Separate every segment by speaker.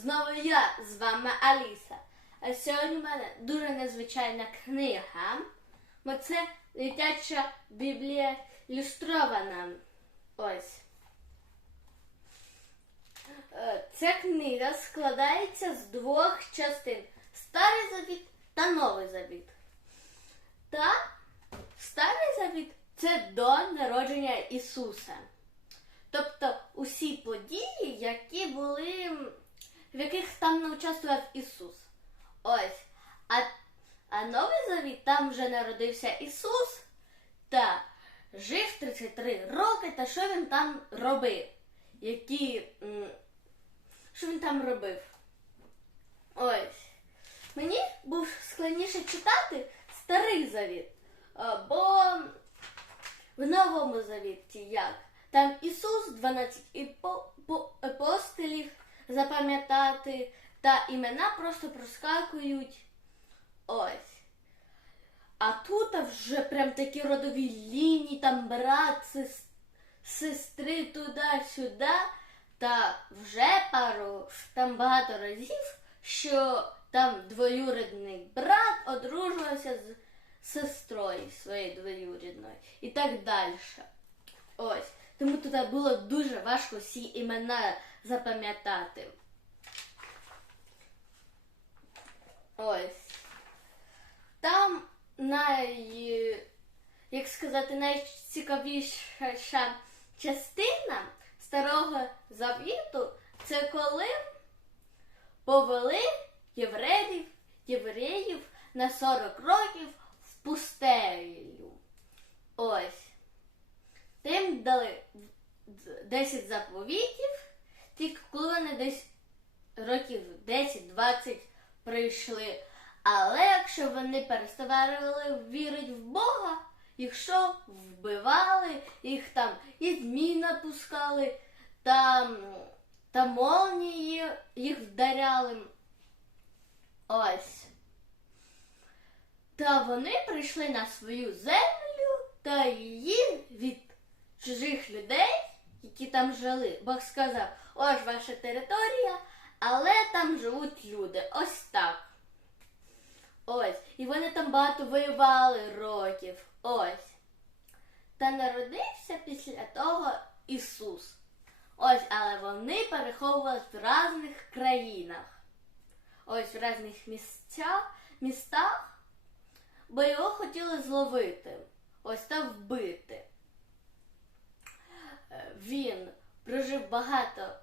Speaker 1: Знову я з вами Аліса. А сьогодні в мене дуже незвичайна книга. Бо це дитяча біблія ілюстрована. Ось. Е, Ця книга складається з двох частин: Старий Завіт та Новий Завіт. Та Старий Завіт це до народження Ісуса. Тобто усі події, які були, в яких там не участвував Ісус. Ось. А, а Новий Завіт там вже народився Ісус та жив 33 роки, та що він там робив? Які. Що він там робив? Ось. Мені був складніше читати старий завіт, бо в новому завіті як? Там Ісус 12 іпо- по- апостолів запам'ятати, та імена просто проскакують. Ось. А тут вже прям такі родові лінії, там брат, сес- сестри туди-сюди. Та вже пару, там багато разів, що там двоюрідний брат одружувався з сестрою своєю двоюрідною і так далі. Ось. Тому тут було дуже важко всі імена запам'ятати. Ось. Там най, як сказати, найцікавіша частина Старого Завіту це коли повели євреїв, євреїв на 40 років в пустелю. Ось. Тим дали 10 заповітів, тільки коли вони десь років 10-20 прийшли. Але якщо вони переставали вірити в Бога, їх що вбивали, їх там і змій напускали, та, та молнії їх вдаряли. Ось. Та вони прийшли на свою землю та її від чужих людей, які там жили. Бог сказав, ось ваша територія, але там живуть люди. Ось так. Ось. І вони там багато воювали років. Ось. Та народився після того Ісус. Ось, але вони переховувались в різних країнах. Ось в різних місцях, містах, бо його хотіли зловити. Ось та вбити. Він прожив багато,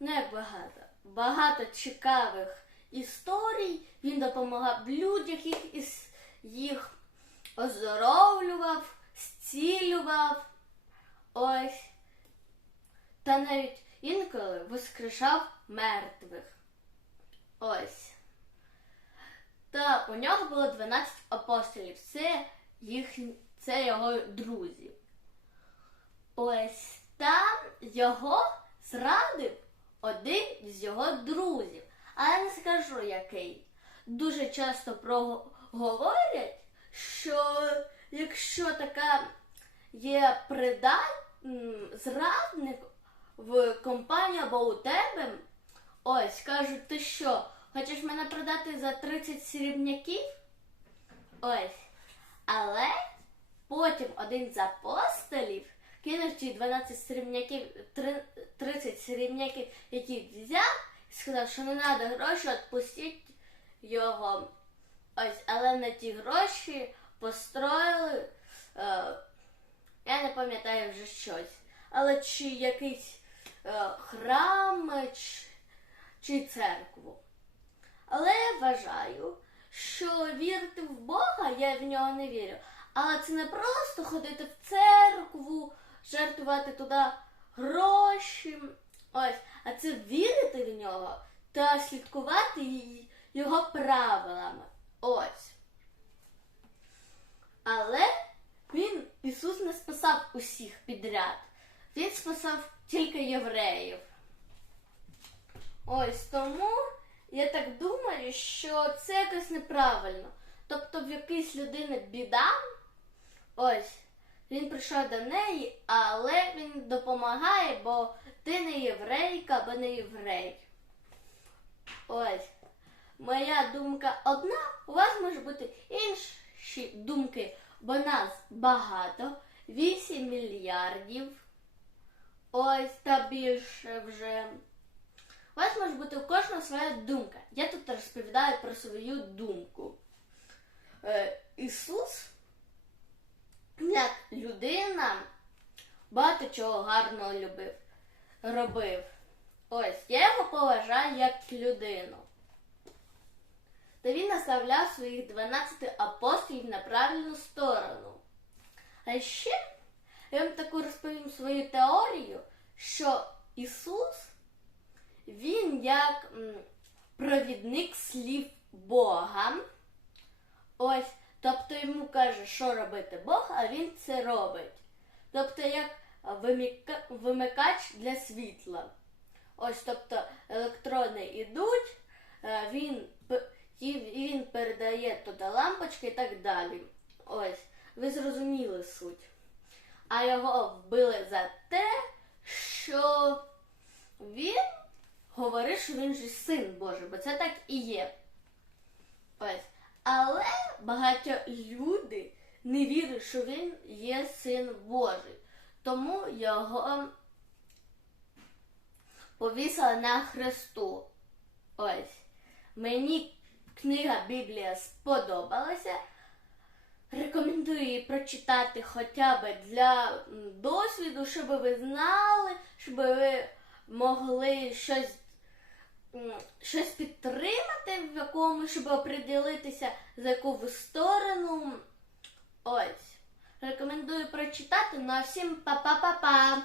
Speaker 1: не багато, багато цікавих історій. Він допомагав людям, їх оздоровлював, зцілював. Ось. Та навіть інколи воскрешав мертвих. Ось. Та у нього було 12 апостолів. Це, їх, це його друзі. Ось там його зрадив один з його друзів. Але не скажу який. Дуже часто про- говорять, що якщо така є придат, зрадник в компанії або у тебе, ось кажуть, ти що, хочеш мене продати за 30 срібняків? Ось. Але потім один з апостолів кинув ті 12 срібняків, 30 срібняків, які взяв, і сказав, що не треба гроші, відпустіть його. Ось, але на ті гроші построїли, е, я не пам'ятаю вже щось, але чи якийсь е, храм, чи, чи церкву. Але я вважаю, що вірити в Бога, я в нього не вірю. Але це не просто ходити в церкву, жертвувати туди гроші. Ось, а це вірити в нього та слідкувати його правилами. Ось. Але він, Ісус, не спасав усіх підряд. Він спасав тільки євреїв. Ось тому я так думаю, що це якось неправильно. Тобто в якійсь людини біда, ось, він прийшов до неї, але він допомагає, бо ти не єврейка або не єврей. Ось. Моя думка одна, у вас може бути інші думки, бо нас багато, 8 мільярдів. Ось та більше вже. У вас може бути у кожного своя думка. Я тут розповідаю про свою думку. Е, Ісус, як людина, багато чого гарного любив, робив. Ось, я його поважаю як людину. Та він наставляв своїх 12 апостолів на правильну сторону. А ще я вам таку розповім свою теорію, що Ісус, він як провідник слів Бога. Ось, тобто йому каже, що робити Бог, а він це робить. Тобто як вимикач для світла. Ось, тобто електрони йдуть, е, він, він передає туди лампочки і так далі. Ось, ви зрозуміли суть. А його вбили за те, що він говорив, що він же син Божий, бо це так і є. Ось. Але багато люди не вірять, що він є син Божий. Тому його повісили на хресту. Ось. Мені книга Біблія сподобалася. Рекомендую її прочитати хоча б для досвіду, щоб ви знали, щоб ви могли щось, щось підтримати в якому, щоб оприділитися, за яку ви сторону. Ось. Рекомендую прочитати. Ну а всім па-па-па-па!